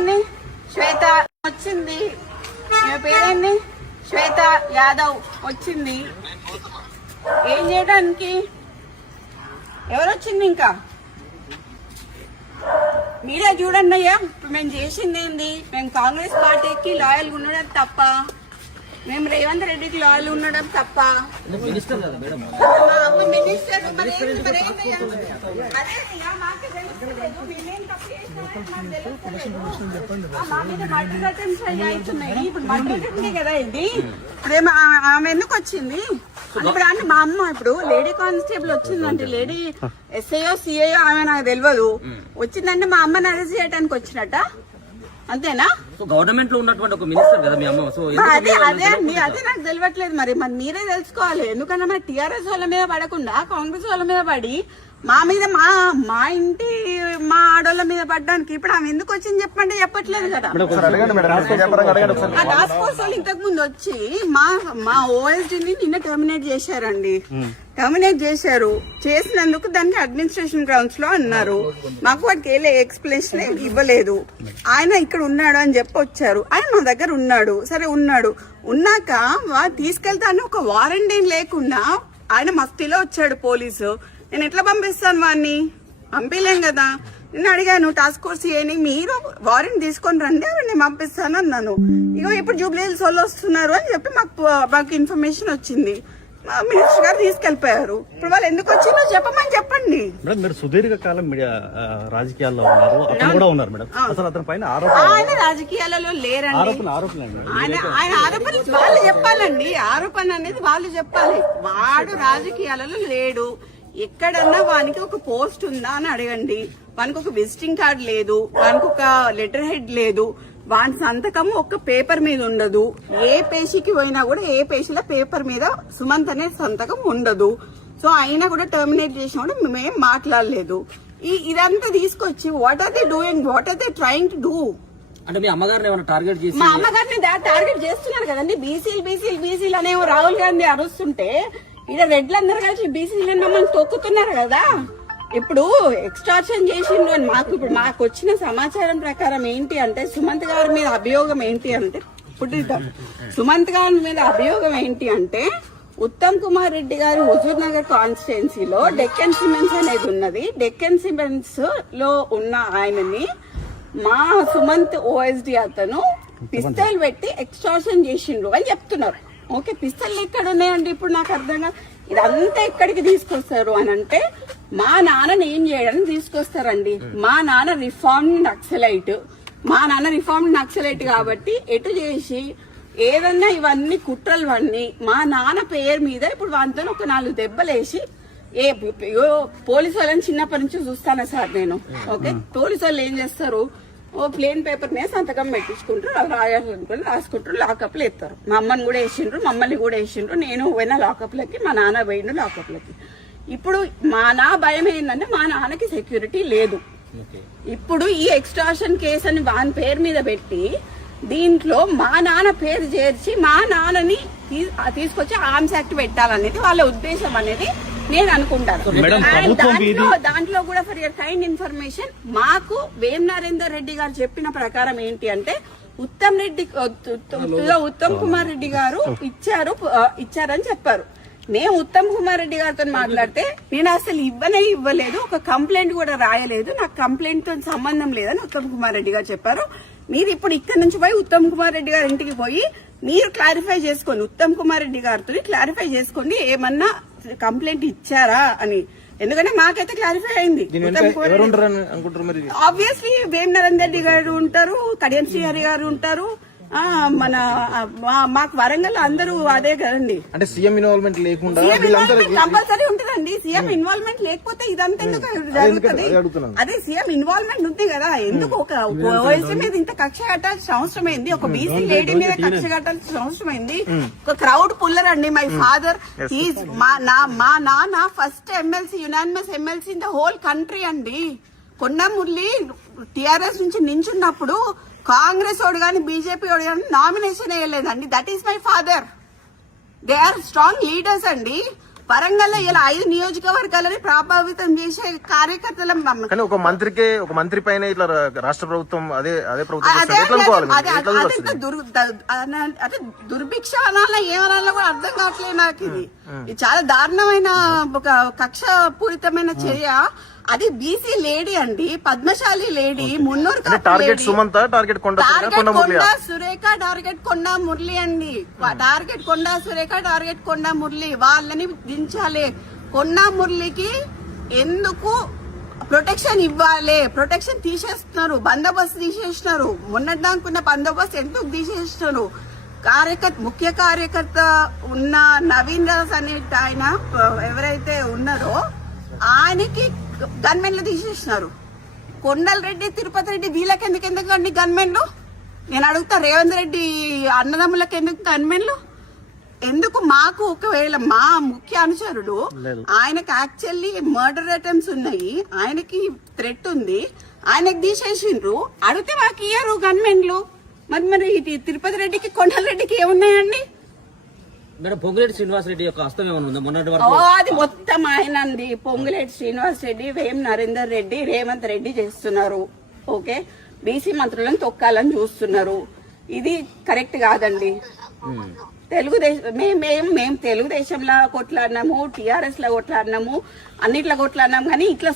పేరేంది? శ్వేత వచ్చింది. ఈమె పేరేంది? శ్వేత యాదవ్ వచ్చింది. ఏం చేయడానికి? ఎవరు వచ్చింది? ఇంకా మీరే చూడండి అయ్యా. ఇప్పుడు మేము చేసింది ఏంది? మేము కాంగ్రెస్ పార్టీకి లాయల్గా ఉండడం తప్ప, మేము రేవంత్ రెడ్డికి లాయల్ ఉండడం తప్ప. మా అమ్మ మినిస్టర్ అవుతున్నాయి. ఇప్పుడు మర్డర్ కదా ఇది. ఇప్పుడేమో ఆమె ఎందుకు వచ్చింది? ఇప్పుడు అంటే మా అమ్మ ఇప్పుడు లేడీ కానిస్టేబుల్ వచ్చిందంటే, లేడీ ఎస్ఐఓ సిఐఓ ఆమె నాకు తెలియదు. వచ్చిందంటే మా అమ్మని అరెస్ట్ చేయడానికి వచ్చినట్ట, అంతేనా? గవర్నమెంట్ లో ఉన్నటువంటి ఒక మినిస్టర్ కదా మీ అమ్మ. సో అదే అండి, అదే నాకు తెలియట్లేదు. మరి మీరే తెలుసుకోవాలి. ఎందుకంటే మరి టీఆర్ఎస్ వాళ్ళ మీద పడకుండా కాంగ్రెస్ వాళ్ళ మీద పడి మా మీద మా ఇంటి మా ఆడోళ్ళ మీద పడ్డానికి ఇప్పుడు ఆమె ఎందుకు వచ్చింది చెప్పండి? చెప్పట్లేదు కదా. ఆ టాస్క్ ఫోర్స్ వాళ్ళు ఇంతకు ముందు వచ్చి మా ఓఎస్డీని నిన్న టర్మినేట్ చేశారండి. టర్మినేట్ చేశారు. చేసినందుకు దానికి అడ్మినిస్ట్రేషన్ గ్రౌండ్స్ లో అన్నారు. మాకు వాటికి ఏ ఎక్స్ప్లెనేషన్ ఇవ్వలేదు. ఆయన ఇక్కడ ఉన్నాడు అని చెప్పి వచ్చారు. ఆయన మా దగ్గర ఉన్నాడు. సరే ఉన్నాక తీసుకెళ్తాను ఒక వారెంట్ ఏం లేకుండా ఆయన మఫ్తీలో వచ్చాడు పోలీసు. నేను ఎట్లా పంపిస్తాను వాడిని? పంపించలేం కదా. నేను అడిగాను టాస్క్ ఫోర్స్ ఏని, మీరు వారెంట్ తీసుకొని రండి, నేను పంపిస్తాను అన్నాను. ఇగో ఇప్పుడు జూబ్లీ హిల్స్ వాళ్ళు వస్తున్నారు అని చెప్పి మాకు ఇన్ఫర్మేషన్ వచ్చింది. మినిస్టర్ గారు తీసుకెళ్లిపోయారు. ఇప్పుడు వాళ్ళు ఎందుకు వచ్చిందో చెప్పమని చెప్పండి. మేడం, మీరు సుదీర్ఘకాలం మీడియా రాజకీయాల్లో ఉన్నారు, అతను కూడా ఉన్నారు మేడం. అసలు అతని పైన ఆయన రాజకీయాలలో లేరండి. ఆయన ఆరోపణలు వాళ్ళు చెప్పాలండి. ఆరోపణ అనేది వాళ్ళు చెప్పాలి. వాడు రాజకీయాలలో లేడు. ఎక్కడన్నా వానికి ఒక పోస్ట్ ఉందా అని అడగండి. వానికి ఒక విజిటింగ్ కార్డు లేదు, వానికి ఒక లెటర్ హెడ్ లేదు, వాని సంతకం ఒక పేపర్ మీద ఉండదు. ఏ పేషీకి పోయినా కూడా ఏ పేషీల పేపర్ మీద సుమంత్ అనే సంతకం ఉండదు. సో అయినా కూడా టర్మినేట్ చేసినా కూడా మేమేం మాట్లాడలేదు. ఇదంతా తీసుకొచ్చి what are they doing, what are they trying to do? అంటే మీ అమ్మగారిని ఏమైనా టార్గెట్ చేసి? మా అమ్మగారిని టార్గెట్ చేస్తున్నారు కదండి. బీసీలు అనేవో రాహుల్ గాంధీ అరుస్తుంటే ఇక్కడ రెడ్లందరూ కలిసి బీసీలు మమ్మల్ని తొక్కుతున్నారు కదా. ఇప్పుడు ఎక్స్ట్రాక్షన్ చేసిండు అని మాకు వచ్చిన సమాచారం ప్రకారం ఏంటి అంటే, సుమంత్ గారి మీద అభియోగం ఏంటి అంటే, సుమంత్ గారి మీద అభియోగం ఏంటి అంటే, ఉత్తమ్ కుమార్ రెడ్డి గారు హుజూర్ నగర్ కాన్స్టిట్యున్సీలో డెక్కన్ సిమెంట్స్ అనేది ఉన్నది. డెక్కన్ సిమెంట్స్ లో ఉన్న ఆయనని మా సుమంత్ ఓఎస్డి అతను పిస్తల్ పెట్టి ఎక్స్ట్రాక్షన్ చేసిండ్రు అని చెప్తున్నారు. ఓకే, పిస్తల్ ఎక్కడ ఉన్నాయండి? ఇప్పుడు నాకు అర్థంగా ఇదంతా ఎక్కడికి తీసుకొస్తారు అని అంటే, మా నాన్నని ఏం చేయడానికి తీసుకొస్తారండి. మా నాన్న రిఫార్మ్డ్ నక్సలైట్ కాబట్టి ఎటు చేసి ఏదన్నా ఇవన్నీ కుట్రలు మా నాన్న పేరు మీద ఇప్పుడు వాళ్ళతో ఒక 4 దెబ్బలేసి పోలీసు వాళ్ళని చిన్నప్పటి నుంచి చూస్తాను సార్ నేను. ఓకే, పోలీసు వాళ్ళు ఏం చేస్తారు, ప్లేన్ పేపర్ నే సంతకం పెట్టించుకుంటారు, రాయాలనుకుని రాసుకుంటారు, లాకప్ లో ఎత్తారు. మా అమ్మని కూడా వేసిండ్రు, మమ్మల్ని కూడా వేసిండ్రు. నేను పోయిన లాకప్లకి, మా నాన్న పోయిన లాకప్లకి. ఇప్పుడు నా భయం ఏంటంటే, మా నాన్నకి సెక్యూరిటీ లేదు. ఇప్పుడు ఈ ఎక్స్ట్రాక్షన్ కేసు అని వాని పేరు మీద పెట్టి దీంట్లో మా నాన్న పేరు చేర్చి మా నాన్నని తీసుకొచ్చి ఆర్మ్స్ యాక్ట్ పెట్టాలనేది వాళ్ళ ఉద్దేశం అనేది నేను అనుకుంటాను. దాంట్లో కూడా ఫర్ యువర్ కైండ్ ఇన్ఫర్మేషన్, మాకు వేం నరేందర్ రెడ్డి గారు చెప్పిన ప్రకారం ఏంటి అంటే, ఉత్తమ్ కుమార్ రెడ్డి గారు ఇచ్చారని చెప్పారు. మేము ఉత్తమ్ కుమార్ రెడ్డి గారితో మాట్లాడితే, నేను అసలు ఇవ్వలేదు, ఒక కంప్లైంట్ కూడా రాయలేదు, నాకు కంప్లైంట్ తో సంబంధం లేదని ఉత్తమ్ కుమార్ రెడ్డి గారు చెప్పారు. మీరు ఇప్పుడు ఇక్కడ నుంచి పోయి ఉత్తమ్ కుమార్ రెడ్డి గారి ఇంటికి పోయి మీరు క్లారిఫై చేసుకోండి, ఉత్తమ్ కుమార్ రెడ్డి గారితో క్లారిఫై చేసుకోండి ఏమన్నా కంప్లైంట్ ఇచ్చారా అని. ఎందుకంటే మాకైతే క్లారిఫై అయింది. ఆబ్వియస్లీ వేం నరేందర్ రెడ్డి గారు ఉంటారు, కడియం శ్రీహరి గారు ఉంటారు, మన మాకు వరంగల్ అందరూ అదే కదండి. అంటే సీఎం ఇన్వాల్వ్మెంట్ లేకుండా కంపల్సరీ ఉంటుందండి. సీఎం ఇన్వాల్వ్మెంట్ లేకపోతే ఇదంతా ఎందుకు జరుగుతుంది? అదే సీఎం ఇన్వాల్వ్మెంట్ ఉంది కదా. ఎందుకు ఒక ఓఎస్సీ మీద ఇంత కక్ష కట్టాల్సిన అవసరం అయింది? ఒక బీసీ లేడీ మీద కక్ష కట్టాల్సిన అవసరం అయింది? ఒక క్రౌడ్ పుల్లర్ అండి. మై ఫాదర్ మా నాన్న first MLC, unanimous MLC in the whole country అండి. కొండ మురళి టీఆర్ఎస్ నుంచి నించున్నప్పుడు కాంగ్రెస్ వాడు కానీ బీజేపీ వాడు కానీ నామినేషన్ వేయలేదండి. That is my father. They are strong leaders అండి. వరంగల్లో ఇలా 5 నియోజకవర్గాలని ప్రభావితం చేసే కార్యకర్తల కానీ ఒక మంత్రి పైన ఇట్లా రాష్ట్ర ప్రభుత్వం అదే ప్రభుత్వం చేస్తే ఎట్లా అనుకోవాలి మీరు? ఎట్లా చూడాల్సింది? అదే దుర్భిక్ష అనాలా ఏమనాలో కూడా అర్థం కావట్లేదు నాకు. ఇది చాలా దారుణమైన ఒక కక్ష పూరితమైన చర్య. అది బీసీ లేడీ అండి, పద్మశాలి లేడీ, మున్నూరు టార్గెట్ సుమంత, టార్గెట్ కొండ సురేఖ, టార్గెట్ కొండ మురళి అండి. టార్గెట్ కొండ సురేఖ, టార్గెట్ కొండ మురళి, వాళ్ళని దించాలి. కొండ మురళికి ఎందుకు ప్రొటెక్షన్ ఇవ్వాలి? ప్రొటెక్షన్ తీసేస్తున్నారు, బందోబస్తు తీసేస్తున్నారు. మొన్నటిదాకున్న బందోబస్తు ఎందుకు తీసేస్తున్నారు? ముఖ్య కార్యకర్త ఉన్న నవీన్ రాజ్ అనే ఆయన ఎవరైతే ఉన్నారో ఆయనకి గన్మెన్లు తీసేసినారు. కొండల రెడ్డి, తిరుపతి రెడ్డి వీళ్ళకి ఎందుకు అండి గన్మెన్లు? నేను అడుగుతా, రేవంత్ రెడ్డి అన్నదమ్ములకు ఎందుకు గన్మెన్లు? ఎందుకు? మాకు ఒకవేళ మా ముఖ్య అనుచరుడు ఆయనకు యాక్చువల్లీ మర్డర్ అటెంప్ట్స్ ఉన్నాయి, ఆయనకి థ్రెట్ ఉంది, ఆయనకు తీసేసిండ్రు. అడిగితే మాకు ఇయ్యరు గన్మెన్లు. మరి తిరుపతి రెడ్డికి, కొండల రెడ్డికి ఏమున్నాయండి? మేడం పొంగులేటి శ్రీనివాస్ రెడ్డి యొక్క హస్తం ఏమైనా ఉందా మొన్నటి వరకు? అది మొత్తం ఆయనండి. పొంగులేటి శ్రీనివాస్ రెడ్డి, వేం నరేందర్ రెడ్డి, రేవంత్ రెడ్డి చేస్తున్నారు. ఓకే, బీసీ మంత్రులను తొక్కాలని చూస్తున్నారు. ఇది కరెక్ట్ కాదండి. తెలుగుదేశం మేము తెలుగుదేశంలో కొట్లాడినాము, టీఆర్ఎస్ లో కొట్లాడినాము, అన్నిట్లో కొట్లాడినాము. కానీ ఇట్లా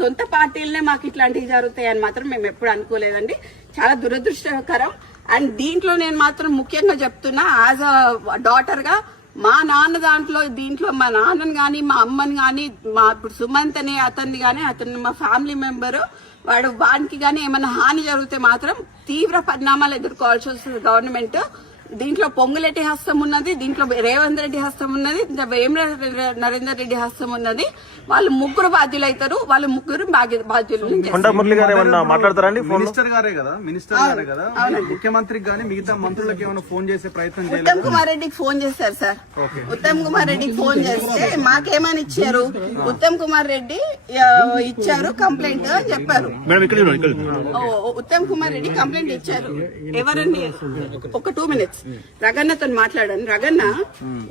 సొంత పార్టీలనే మాకు ఇట్లాంటివి జరుగుతాయని మాత్రం మేము ఎప్పుడు అనుకోలేదండి. చాలా దురదృష్టకరం. అండ్ దీంట్లో నేను మాత్రం ముఖ్యంగా చెప్తున్నా, యాజ్ అ డాటర్ గా, మా నాన్న దీంట్లో మా నాన్నని గాని, మా అమ్మని గాని, మా ఇప్పుడు సుమంత్ అనే అతన్ని గాని, అతను మా ఫ్యామిలీ మెంబరు, వానికి గాని ఏమైనా హాని జరిగితే మాత్రం తీవ్ర పరిణామాలు ఎదుర్కోవాల్సి వస్తుంది గవర్నమెంట్. దీంట్లో పొంగులేటి హస్తం ఉన్నది, దీంట్లో రేవంత్ రెడ్డి హస్తం ఉన్నది, వేం నరేందర్ రెడ్డి హస్తం ఉన్నది. వాళ్ళు ముగ్గురు బాధ్యులు అవుతారు. వాళ్ళు ముగ్గురు బాధ్యులు. మురళి గారు ఏమన్నా మాట్లాడతారండి? మినిస్టర్ గారే కదా ముఖ్యమంత్రికి గానీ మిగతా మంత్రులకు ఏమైనా ఫోన్ చేసే ప్రయత్నం చేయాలి. ఉత్తమ్ కుమార్ రెడ్డికి ఫోన్ చేశారు సార్. ఉత్తమ్ కుమార్ రెడ్డికి ఫోన్ చేస్తే మాకేమని ఇచ్చారు? ఉత్తమ్ కుమార్ రెడ్డి ఇచ్చారు కంప్లైంట్ అని చెప్పారు. ఉత్తమ్ కుమార్ రెడ్డి కంప్లైంట్ ఇచ్చారు. ఎవరండి? ఒక 2 minutes రగన్నతో మాట్లాడాను. రగన్న,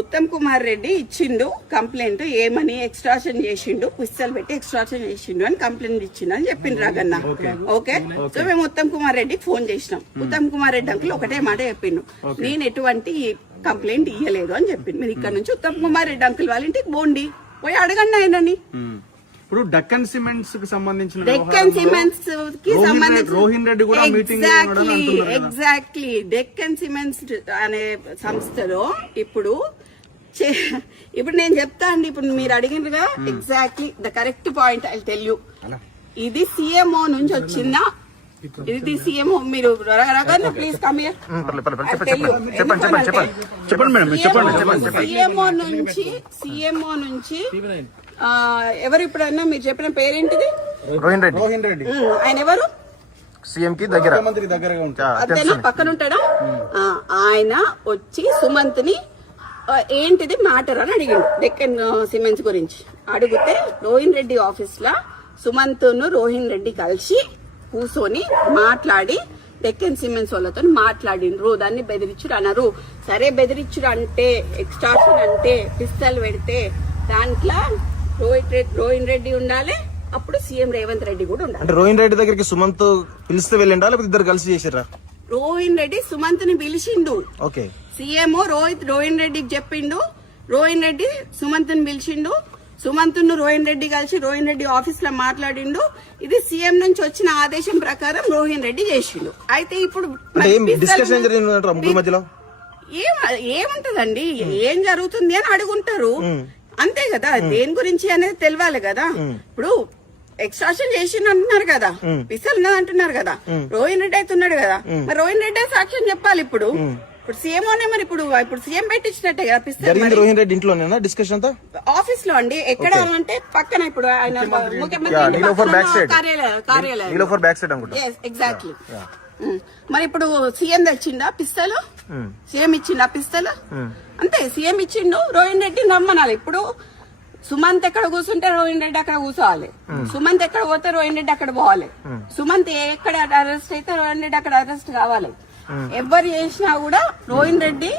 ఉత్తమ్ కుమార్ రెడ్డి ఇచ్చిండు కంప్లైంట్, ఏమని ఎక్స్ట్రాషన్ చేసిండు, పిస్తల్ పెట్టి ఎక్స్ట్రాషన్ చేసిండు అని కంప్లైంట్ ఇచ్చిండు అని చెప్పిండు రగన్న. ఓకే, సో మేము ఉత్తమ్ కుమార్ రెడ్డికి ఫోన్ చేసినాం. ఉత్తమ్ కుమార్ రెడ్డి అంకుల్ ఒకటే మాట చెప్పిండు, నేను ఎటువంటి కంప్లైంట్ ఇయ్యలేదు అని చెప్పిండు. మీరు ఇక్కడ నుంచి ఉత్తమ్ కుమార్ రెడ్డి అంకుల్ వాళ్ళ ఇంటికి పోండి, పోయి అడగండి ఆయనని. ఇప్పుడు డక్కన్ సిమెంట్స్ కి సంబంధించిన రోహిన్ రెడ్డి కూడా ఎగ్జాక్ట్లీ డెక్కన్ సిమెంట్స్ అనే సంస్థలో ఇప్పుడు నేను చెప్తా అండి. ఇప్పుడు మీరు అడిగినగా exactly the correct point I tell you. ఇది సిఎంఓ నుంచి వచ్చిందా? ఇది సిఎంఓ. మీరు ప్లీజ్ కమ్ హియర్. సిఎంఓ నుంచి ఎవరు ఇప్పుడన్నా మీరు చెప్పిన పేరేంటిది? రోహిన్ రెడ్డి. ఆయన ఎవరు? సీఎం కి దగ్గర అతను పక్కన ఉంటాడా? ఆయన వచ్చి సుమంత్ ని ఏంటిది మ్యాటర్ అని అడిగాడు డెక్కన్ సిమెంట్స్ గురించి. అడిగితే రోహిన్ రెడ్డి ఆఫీస్ లో సుమంత్ ను రోహిన్ రెడ్డి కలిసి కూర్చొని మాట్లాడి డెక్కన్ సిమెంట్స్ వాళ్ళతో మాట్లాడిండ్రు. దాన్ని బెదిరించుడు అన్నారు. సరే, బెదిరించుడు అంటే, ఎక్స్టార్షన్ అంటే, పిస్తల్ పెడితే దాంట్లో రోహిన్ రెడ్డి ఉండాలి, అప్పుడు సీఎం రేవంత్ రెడ్డి కూడా ఉండాలి. అంటే రోహిన్ రెడ్డి దగ్గరికి సుమంత్ పిలిస్తే వెళ్ళిండా, లేకపోతే ఇద్దరు కలిసి చేసారా? రోహిన్ రెడ్డి సుమంత్ ని పిలిచిండు. ఓకే, సీఎం రోహిన్ రెడ్డికి చెప్పిండు, రోహిన్ రెడ్డి సుమంత్ ని పిలిచిండు, సుమంత్ ను రోహిన్ రెడ్డి కలిసి రోహిన్ రెడ్డి ఆఫీస్ లో మాట్లాడిండు. ఇది సీఎం నుంచి వచ్చిన ఆదేశం ప్రకారం రోహిన్ రెడ్డి చేసిండు. అయితే ఇప్పుడు ఏముంటదండి, ఏం జరుగుతుంది అని అడుగుంటారు అంతే కదా. దేని గురించి అనేది తెలియాలి కదా. ఇప్పుడు ఎక్స్ట్రాక్షన్ చేసిండు అంటున్నారు కదా, పిస్తల్ ఉన్నది అంటున్నారు కదా, రోహిన్ రెడ్డి అయితే ఉన్నాడు కదా, మరి రోహిన్ రెడ్డి సాక్ష్యం చెప్పాలి. ఇప్పుడు సీఎంఓనే మరి ఇప్పుడు సీఎం పెట్టించినట్టే కదా పిస్తల్. రోహిన్ రెడ్డి ఇంట్లోనేనా డిస్కషన్ అంతా? ఆఫీస్ లో అండి. ఎక్కడ అంటే పక్కన ఇప్పుడు ఆయన ముఖ్యమంత్రి కార్యాలయం. ఎగ్జాక్ట్లీ. మరి ఇప్పుడు సీఎం తెచ్చిండా పిస్తలు? సీఎం ఇచ్చిండా పిస్తలు? అంతే, సీఎం ఇచ్చిండు. రోహిన్ రెడ్డి నమ్మనాలి. ఇప్పుడు సుమంత్ ఎక్కడ కూర్చుంటే రోహిన్ రెడ్డి అక్కడ కూర్చోవాలి, సుమంత్ ఎక్కడ పోతే రోహిన్ రెడ్డి అక్కడ పోవాలి, సుమంత్ ఎక్కడ అరెస్ట్ అయితే రోహిన్ రెడ్డి అక్కడ అరెస్ట్ కావాలి. ఎవరు చేసినా కూడా రోహిన్ రెడ్డి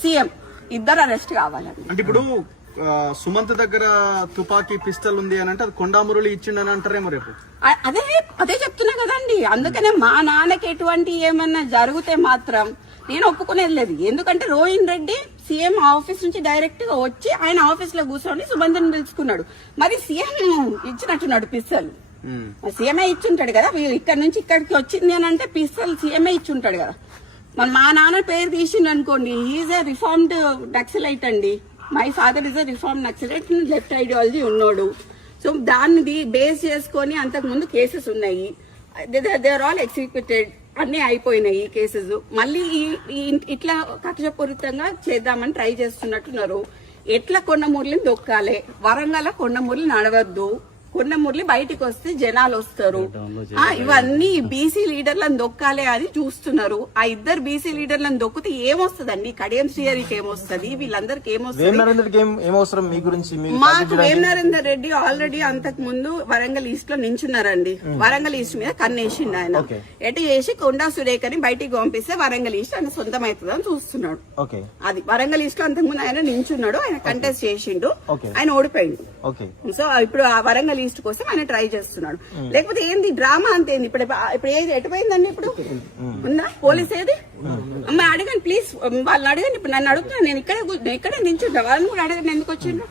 సీఎం ఇద్దరు అరెస్ట్ కావాలండి. అంటే ఇప్పుడు సుమంత్ దగ్గర తుపాకీ పిస్టల్ ఉంది అని అంటే అది కొండామురళి ఇచ్చిండని అంటారేమో రేపు. అదే అదే చెప్తున్నా కదండి. అందుకనే మా నాన్నకి ఎటువంటి ఏమన్నా జరిగితే మాత్రం నేను ఒప్పుకునేది లేదు. ఎందుకంటే రోహిన్ రెడ్డి సీఎం ఆఫీస్ నుంచి డైరెక్ట్ గా వచ్చి ఆయన ఆఫీస్ లో కూర్చొని సుమంత్ని పిలుచుకున్నాడు. మరి సీఎం ఇచ్చినట్టున్నాడు పిస్టల్. సీఎంఏ ఇచ్చుంటాడు కదా. ఇక్కడ నుంచి ఇక్కడికి వచ్చింది అని అంటే పిస్టల్ సీఎంఏ ఇచ్చుంటాడు కదా. మరి మా నాన్న పేరు తీసిండు అనుకోండి, ఈజ్ ఏ రిఫార్మ్డ్ నక్సలైట్ అండి. My father is a reform naxalite, left ideology ఉన్నాడు. సో దాన్ని బేస్ చేసుకొని అంతకు ముందు కేసెస్ ఉన్నాయి. దే ఆర్ ఆల్ ఎగ్జిక్యూటెడ్, అన్ని అయిపోయినాయి కేసెస్. మళ్ళీ ఇట్లా కక్షపూరితంగా చేద్దామని ట్రై చేస్తున్నట్టున్నారు. ఎట్లా కొండమూర్లిని దొక్కాలి, వరంగల్ కొండమూర్లి నడవద్దు, కొండమూర్లి బయటికి వస్తే జనాలు వస్తారు, ఇవన్నీ బీసీ లీడర్లను దొక్కాలి అని చూస్తున్నారు. ఆ ఇద్దరు బీసీ లీడర్లను దొక్కితే ఏమొస్తుందండి? కడియం శ్రీహరికి ఏమొస్తుంది, వీళ్ళందరికి ఏమొస్తుంది? మాకు వేం నరేందర్ రెడ్డి ఆల్రెడీ అంతకు ముందు వరంగల్ ఈస్ట్ లో నించున్నారండి. వరంగల్ ఈస్ట్ మీద కన్నేసిండు ఆయన. ఎటు చేసి కొండా సురేఖని బయటికి పంపిస్తే వరంగల్ ఈస్ట్ ఆయన సొంతం అవుతుంది అని చూస్తున్నాడు. అది వరంగల్ ఈస్ట్ లో అంతకు ముందు ఆయన నించున్నాడు, ఆయన కంటెస్ట్ చేసిండు, ఆయన ఓడిపోయిండు. సో ఇప్పుడు ఆ వరంగల్ ఈస్ట్ కోసం ఆయన ట్రై చేస్తున్నాడు. లేకపోతే ఏంది డ్రామా అంతేంది? ఇప్పుడు ఏది ఎటుపోయిందండి? ఇప్పుడు ఉందా పోలీస్ ఏది? అమ్మ అడగండి ప్లీజ్, వాళ్ళని అడగండి. ఇప్పుడు నన్ను అడుగుతున్నా, నేను ఇక్కడే నించుంటా, వాళ్ళని కూడా అడగండి ఎందుకు వచ్చిండ్రు.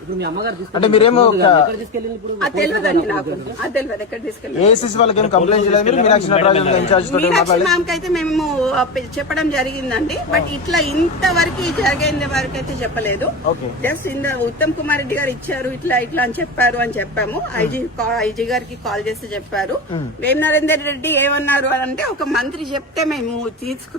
అది తెలియదండి నాకు, అది తెలియదు ఎక్కడ తీసుకెళ్ళి. మ్యామ్ అయితే మేము చెప్పడం జరిగిందండి, బట్ ఇట్లా ఇంతవరకు జరిగేంత వరకు అయితే చెప్పలేదు. జస్ట్ ఉత్తమ్ కుమార్ రెడ్డి గారు ఇచ్చారు, ఇట్లా ఇట్లా అని చెప్పాము. ఐజీ గారికి కాల్ చేసి చెప్పారు. వేం నరేందర్ రెడ్డి ఏమన్నారు అని అంటే, ఒక మంత్రి చెప్తే మేము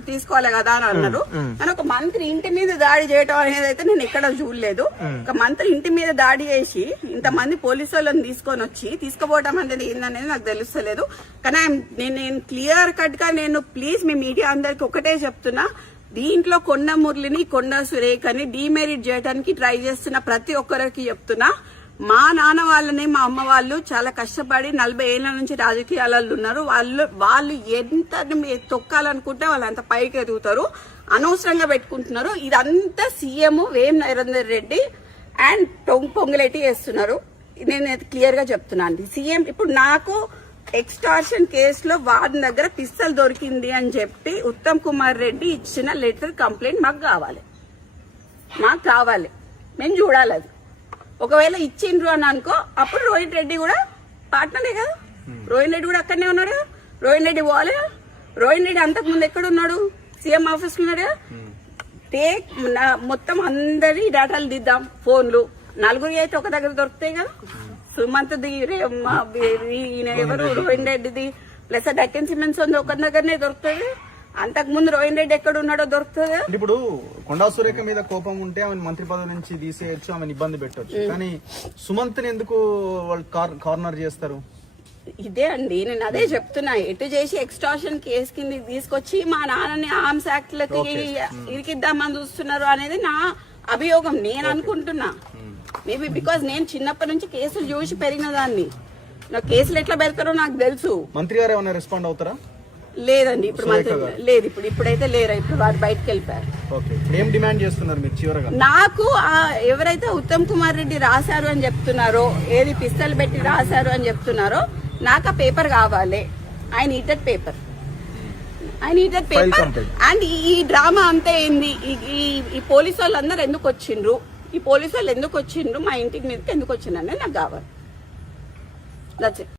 తీసుకోవాలి కదా అని అన్నారు. కానీ ఒక మంత్రి ఇంటి మీద దాడి చేయడం అనేది అయితే నేను ఎక్కడ చూడలేదు. ఒక మంత్రి ఇంటి మీద దాడి చేసి ఇంతమంది పోలీసు వాళ్ళని తీసుకొని వచ్చి తీసుకుపోవడం అనేది ఏందనేది నాకు తెలుస్తలేదు. కానీ నేను క్లియర్ కట్ గా నేను ప్లీజ్ మీ మీడియా అందరికి ఒకటే చెప్తున్నా, దీంట్లో కొండ మురళిని కొండ సురేఖని డీమెరిట్ చేయడానికి ట్రై చేస్తున్న ప్రతి ఒక్కరికి చెప్తున్నా, మా నాన్న వాళ్ళని మా అమ్మ వాళ్ళు చాలా కష్టపడి 40 ఏళ్ల నుంచి రాజకీయాలలో ఉన్నారు. వాళ్ళు ఎంత తొక్కాలనుకుంటే వాళ్ళు అంత పైకి ఎదుగుతారు. అనవసరంగా పెట్టుకుంటున్నారు. ఇదంతా CM Vem Narender Reddy and Ponguleti చేస్తున్నారు. నేను క్లియర్ గా చెప్తున్నాను. సీఎం ఇప్పుడు నాకు ఎక్స్టార్షన్ కేసులో వాడి దగ్గర పిస్తల్ దొరికింది అని చెప్పి ఉత్తమ్ కుమార్ రెడ్డి ఇచ్చిన లెటర్ కంప్లైంట్ మాకు కావాలి, మేము చూడాలి. అది ఒకవేళ ఇచ్చిండ్రు అని అనుకో, అప్పుడు రోహిత్ రెడ్డి కూడా పార్ట్నరే కదా. రోహిత్ రెడ్డి కూడా అక్కడనే ఉన్నాడు కదా. రోహిత్ రెడ్డి పోవాలి కదా. రోహిత్ రెడ్డి అంతకు ముందు ఎక్కడ ఉన్నాడు? సీఎం ఆఫీస్ లో ఉన్నాడు కదా. మొత్తం అందరి డేటాలు దిద్దాం, ఫోన్లు. నలుగురి అయితే ఒక దగ్గర దొరుకుతాయి కదా. సుమంత్ ఎవరు రోహిత్ రెడ్డిది ప్లస్ డెక్కన్ సిమెంట్స్ ఉంది ఒక దగ్గరనే దొరుకుతుంది. అంతకు ముందు రోహిత్ రెడ్డి ఎక్కడ ఉన్నాడో దొరుకుతుంది. ఇప్పుడు కొండా సురేఖ మీద కోపం ఉంటే ఆమె మంత్రి పదవి నుంచి తీసేయచ్చు, ఆమెను ఇబ్బంది పెట్టచ్చు. కానీ సుమంత్ ఎందుకు వాళ్ళు కార్నర్ చేస్తారు? ఇదే అండి నేను అదే చెప్తున్నా. ఎటు చేసి ఎక్స్టార్షన్ కేసు కింద తీసుకొచ్చి మా నాన్నని ఆర్మ్స్ యాక్ట్ లకి ఇరికిద్దామని చూస్తున్నారు అనేది నా అభియోగం. నేను అనుకుంటున్నా మేబీ బికాస్ నేను చిన్నప్పటి నుంచి కేసులు చూసి పెరిగిన దాన్ని. నాకు కేసులు ఎట్లా పెడతారో నాకు తెలుసు. మంత్రి గారు ఏమైనా రెస్పాండ్ అవుతారా? లేదండి ఇప్పుడు లేదు. ఇప్పుడైతే లేరా, ఇప్పుడు వారు బయటకు వెళ్ళిపోయారు. ఏం డిమాండ్ చేస్తున్నారు మీరు చివరగా? నాకు ఎవరైతే ఉత్తమ్ కుమార్ రెడ్డి రాశారు అని చెప్తున్నారో, ఏది పిస్తల్ పెట్టి రాశారు అని చెప్తున్నారో, నాకు ఆ పేపర్ కావాలి. ఐ నీడెడ్ పేపర్ అండ్ ఈ డ్రామా అంతా ఏంది? ఈ పోలీసు వాళ్ళందరూ ఎందుకు వచ్చిండ్రు, మా ఇంటికి మీదకి ఎందుకు వచ్చిండ్రు అనేది నాకు కావాలి. That's it.